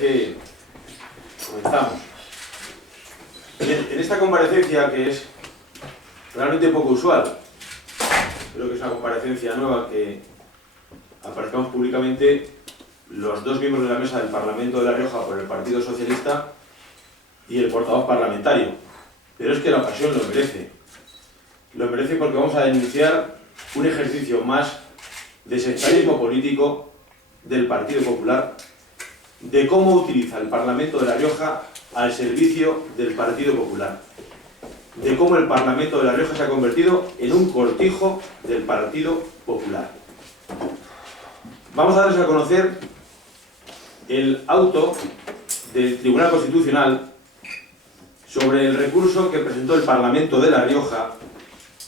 parece, comenzamos. En esta comparecencia, que es realmente poco usual, creo que es una comparecencia nueva, que aparezcamos públicamente los dos miembros de la mesa del Parlamento de La Rioja por el Partido Socialista y el portavoz parlamentario. Pero es que la ocasión lo merece. Lo merece porque vamos a denunciar un ejercicio más de sectarismo político del Partido Popular, de cómo utiliza el Parlamento de La Rioja al servicio del Partido Popular, de cómo el Parlamento de La Rioja se ha convertido en un cortijo del Partido Popular. Vamos a darles a conocer el auto del Tribunal Constitucional sobre el recurso que presentó el Parlamento de La Rioja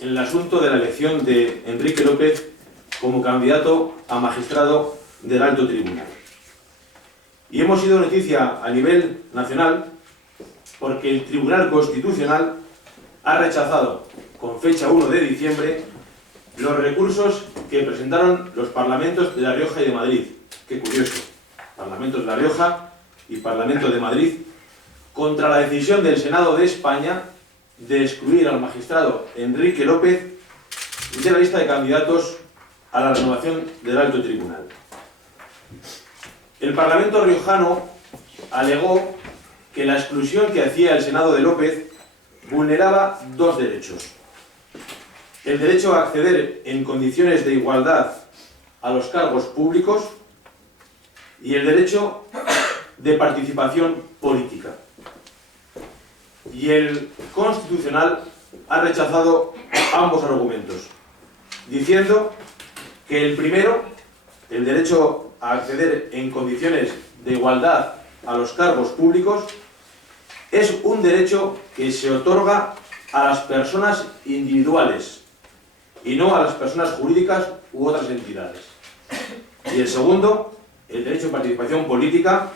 en el asunto de la elección de Enrique López como candidato a magistrado del Alto Tribunal. Y hemos sido noticia a nivel nacional porque el Tribunal Constitucional ha rechazado, con fecha 1 de diciembre, los recursos que presentaron los Parlamentos de La Rioja y de Madrid. Qué curioso, Parlamentos de La Rioja y Parlamento de Madrid, contra la decisión del Senado de España de excluir al magistrado Enrique López de la lista de candidatos a la renovación del Alto Tribunal. El Parlamento riojano alegó que la exclusión que hacía el Senado de López vulneraba dos derechos: el derecho a acceder en condiciones de igualdad a los cargos públicos y el derecho de participación política. Y el Constitucional ha rechazado ambos argumentos, diciendo que el primero, el derecho a acceder en condiciones de igualdad a los cargos públicos, es un derecho que se otorga a las personas individuales y no a las personas jurídicas u otras entidades. Y el segundo, el derecho de participación política,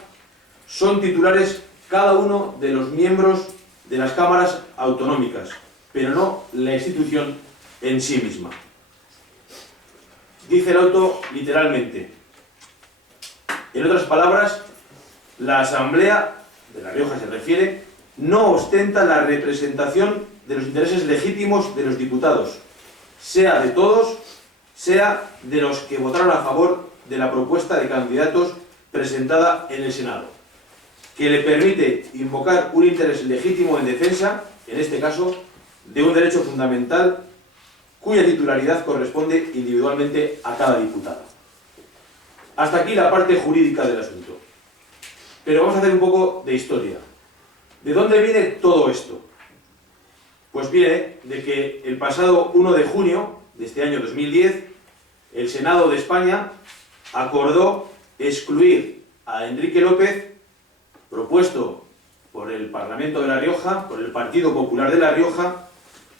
son titulares cada uno de los miembros de las cámaras autonómicas, pero no la institución en sí misma. Dice el auto literalmente: en otras palabras, la Asamblea de La Rioja, se refiere, no ostenta la representación de los intereses legítimos de los diputados, sea de todos, sea de los que votaron a favor de la propuesta de candidatos presentada en el Senado, que le permite invocar un interés legítimo en defensa, en este caso, de un derecho fundamental cuya titularidad corresponde individualmente a cada diputado. Hasta aquí la parte jurídica del asunto. Pero vamos a hacer un poco de historia. ¿De dónde viene todo esto? Pues viene de que el pasado 1 de junio de este año 2010, el Senado de España acordó excluir a Enrique López, propuesto por el Parlamento de La Rioja, por el Partido Popular de La Rioja,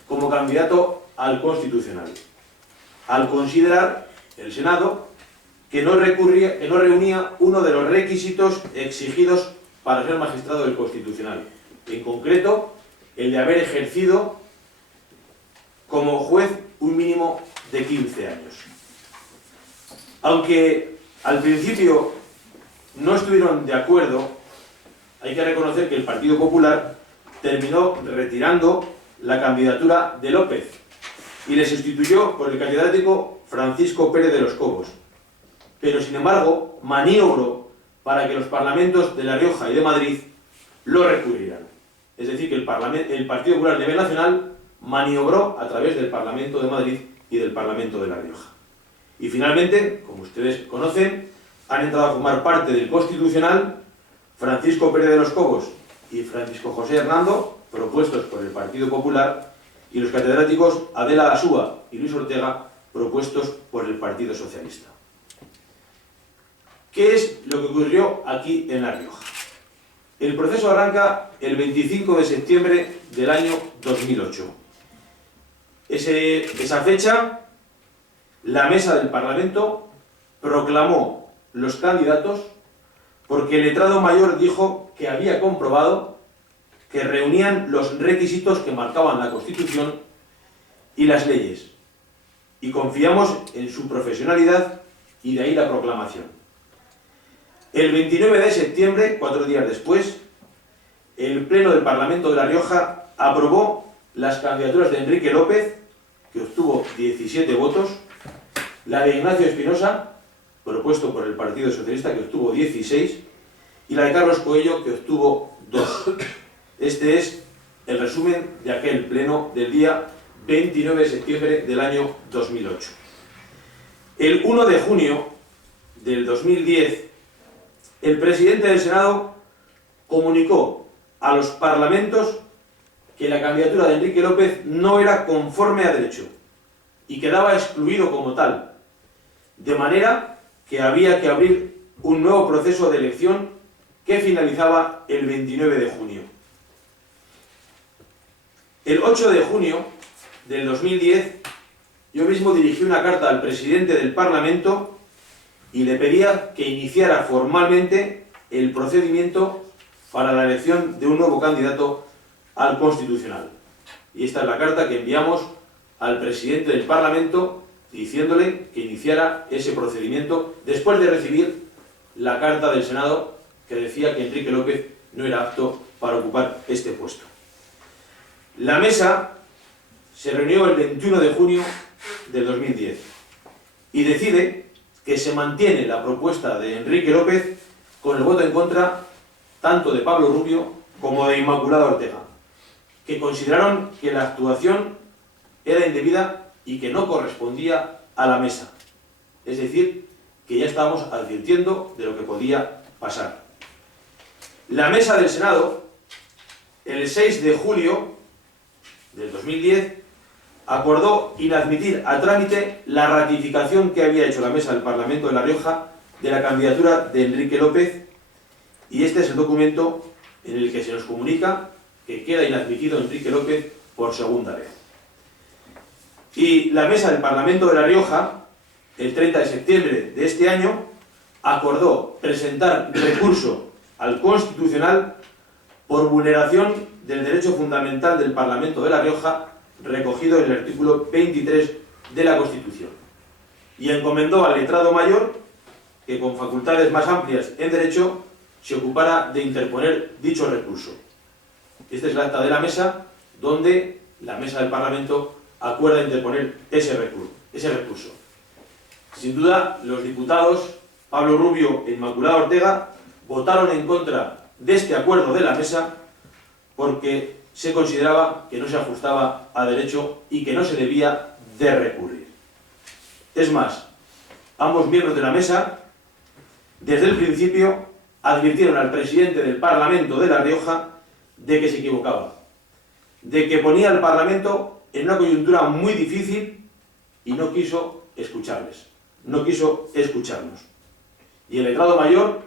como candidato al Constitucional, al considerar el Senado que no reunía uno de los requisitos exigidos para ser magistrado del Constitucional, en concreto el de haber ejercido como juez un mínimo de 15 años. Aunque al principio no estuvieron de acuerdo, hay que reconocer que el Partido Popular terminó retirando la candidatura de López y le sustituyó por el catedrático Francisco Pérez de los Cobos. Pero, sin embargo, maniobró para que los parlamentos de La Rioja y de Madrid lo recurrieran. Es decir, que el Partido Popular a nivel nacional maniobró a través del Parlamento de Madrid y del Parlamento de La Rioja. Y finalmente, como ustedes conocen, han entrado a formar parte del Constitucional Francisco Pérez de los Cobos y Francisco José Hernando, propuestos por el Partido Popular, y los catedráticos Adela Asúa y Luis Ortega, propuestos por el Partido Socialista. ¿Qué es lo que ocurrió aquí en La Rioja? El proceso arranca el 25 de septiembre del año 2008. Esa fecha, la mesa del Parlamento proclamó los candidatos porque el letrado mayor dijo que había comprobado que reunían los requisitos que marcaban la Constitución y las leyes, y confiamos en su profesionalidad, y de ahí la proclamación. El 29 de septiembre, 4 días después, el Pleno del Parlamento de La Rioja aprobó las candidaturas de Enrique López, que obtuvo 17 votos, la de Ignacio Espinosa, propuesto por el Partido Socialista, que obtuvo 16, y la de Carlos Coello, que obtuvo 2. Este es el resumen de aquel pleno del día 29 de septiembre del año 2008. El 1 de junio del 2010, el presidente del Senado comunicó a los parlamentos que la candidatura de Enrique López no era conforme a derecho y quedaba excluido como tal, de manera que había que abrir un nuevo proceso de elección que finalizaba el 29 de junio. El 8 de junio del 2010, yo mismo dirigí una carta al presidente del Parlamento y le pedía que iniciara formalmente el procedimiento para la elección de un nuevo candidato al Constitucional. Y esta es la carta que enviamos al presidente del Parlamento diciéndole que iniciara ese procedimiento después de recibir la carta del Senado que decía que Enrique López no era apto para ocupar este puesto. La mesa se reunió el 21 de junio del 2010 y decide que se mantiene la propuesta de Enrique López con el voto en contra tanto de Pablo Rubio como de Inmaculada Ortega, que consideraron que la actuación era indebida y que no correspondía a la mesa. Es decir, que ya estábamos advirtiendo de lo que podía pasar. La mesa del Senado, el 6 de julio del 2010, acordó inadmitir a trámite la ratificación que había hecho la mesa del Parlamento de La Rioja de la candidatura de Enrique López, y este es el documento en el que se nos comunica que queda inadmitido Enrique López por segunda vez. Y la mesa del Parlamento de La Rioja, el 30 de septiembre de este año, acordó presentar recurso al Constitucional por vulneración del derecho fundamental del Parlamento de La Rioja recogido en el artículo 23 de la Constitución, y encomendó al letrado mayor que, con facultades más amplias en derecho, se ocupara de interponer dicho recurso. Esta es la acta de la mesa, donde la mesa del Parlamento acuerda interponer ese recurso. Sin duda, los diputados Pablo Rubio e Inmaculada Ortega votaron en contra de este acuerdo de la mesa porque se consideraba que no se ajustaba a derecho y que no se debía de recurrir. Es más, ambos miembros de la mesa, desde el principio, advirtieron al presidente del Parlamento de La Rioja de que se equivocaba, de que ponía al Parlamento en una coyuntura muy difícil, y no quiso escucharles, no quiso escucharnos. Y el letrado mayor,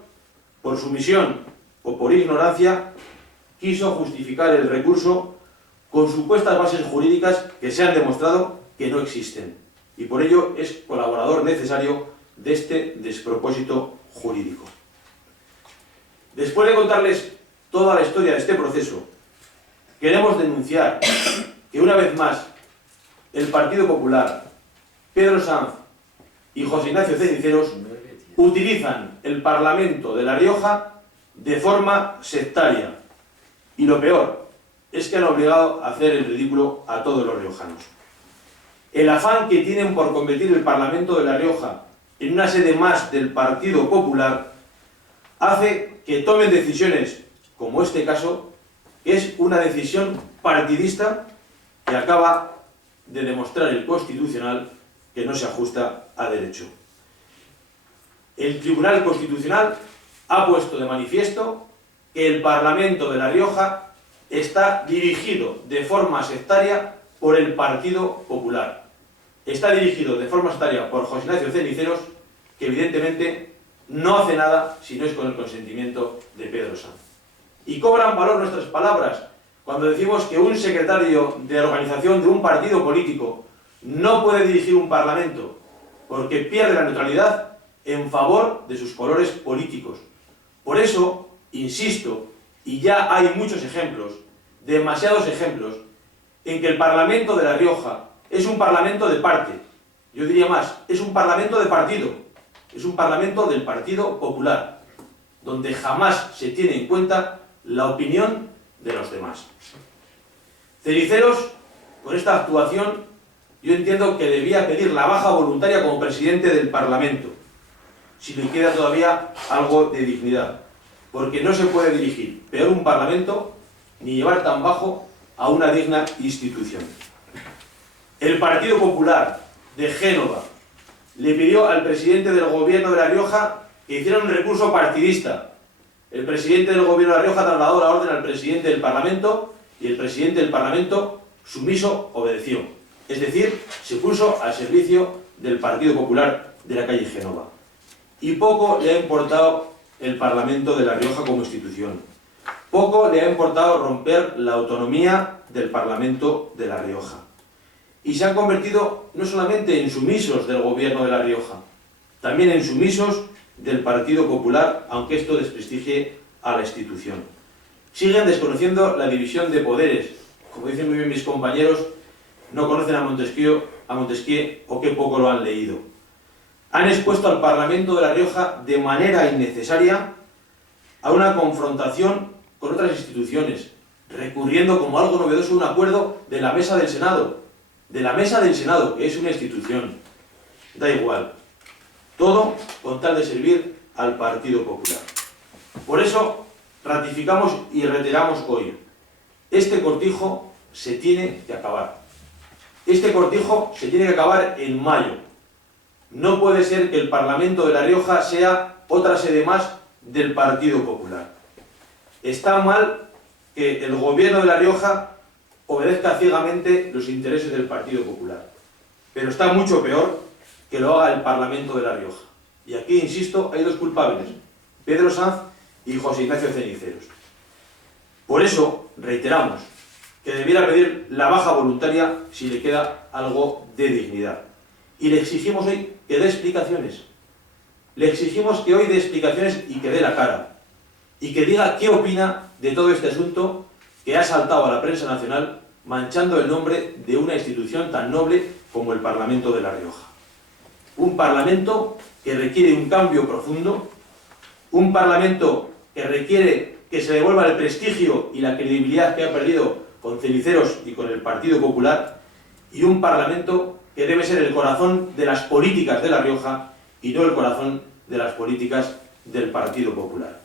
por sumisión o por ignorancia, quiso justificar el recurso con supuestas bases jurídicas que se han demostrado que no existen, y por ello es colaborador necesario de este despropósito jurídico. Después de contarles toda la historia de este proceso, queremos denunciar que una vez más el Partido Popular, Pedro Sanz y José Ignacio Ceniceros utilizan el Parlamento de La Rioja de forma sectaria, y lo peor es que han obligado a hacer el ridículo a todos los riojanos. El afán que tienen por convertir el Parlamento de La Rioja en una sede más del Partido Popular hace que tomen decisiones como este caso, que es una decisión partidista que acaba de demostrar el Constitucional que no se ajusta a derecho. El Tribunal Constitucional ha puesto de manifiesto que el Parlamento de La Rioja está dirigido de forma sectaria por el Partido Popular. Está dirigido de forma sectaria por José Ignacio Ceniceros, que evidentemente no hace nada si no es con el consentimiento de Pedro Sanz. Y cobran valor nuestras palabras cuando decimos que un secretario de organización de un partido político no puede dirigir un parlamento porque pierde la neutralidad en favor de sus colores políticos. Por eso, insisto, y ya hay muchos ejemplos, demasiados ejemplos, en que el Parlamento de La Rioja es un parlamento de parte. Yo diría más, es un parlamento de partido, es un parlamento del Partido Popular. donde jamás se tiene en cuenta la opinión de los demás. Ceniceros, con esta actuación, yo entiendo que debía pedir la baja voluntaria como presidente del Parlamento, si le queda todavía algo de dignidad, porque no se puede dirigir peor un Parlamento ni llevar tan bajo a una digna institución. El Partido Popular de Génova le pidió al presidente del Gobierno de La Rioja que hiciera un recurso partidista. El presidente del Gobierno de La Rioja trasladó la orden al presidente del Parlamento y el presidente del Parlamento, sumiso, obedeció. Es decir, se puso al servicio del Partido Popular de la calle Génova. Y poco le ha importado el Parlamento de La Rioja como institución. Poco le ha importado romper la autonomía del Parlamento de La Rioja. Y se han convertido no solamente en sumisos del Gobierno de La Rioja, también en sumisos del Partido Popular, aunque esto desprestigie a la institución. Siguen desconociendo la división de poderes. Como dicen muy bien mis compañeros, no conocen a Montesquieu o qué poco lo han leído. Han expuesto al Parlamento de La Rioja de manera innecesaria a una confrontación con otras instituciones, recurriendo como algo novedoso a un acuerdo de la Mesa del Senado. De la Mesa del Senado, que es una institución. Da igual. Todo con tal de servir al Partido Popular. Por eso ratificamos y reiteramos hoy: este cortijo se tiene que acabar. Este cortijo se tiene que acabar en mayo. No puede ser que el Parlamento de La Rioja sea otra sede más del Partido Popular. Está mal que el Gobierno de La Rioja obedezca ciegamente los intereses del Partido Popular. Pero está mucho peor que lo haga el Parlamento de La Rioja. Y aquí, insisto, hay dos culpables: Pedro Sanz y José Ignacio Ceniceros. Por eso, reiteramos que debiera pedir la baja voluntaria si le queda algo de dignidad. Y le exigimos hoy que dé explicaciones. Le exigimos que hoy dé explicaciones y que dé la cara. Y que diga qué opina de todo este asunto que ha saltado a la prensa nacional, manchando el nombre de una institución tan noble como el Parlamento de La Rioja. Un Parlamento que requiere un cambio profundo, un Parlamento que requiere que se devuelva el prestigio y la credibilidad que ha perdido con Ceniceros y con el Partido Popular, y un Parlamento que debe ser el corazón de las políticas de La Rioja y no el corazón de las políticas del Partido Popular.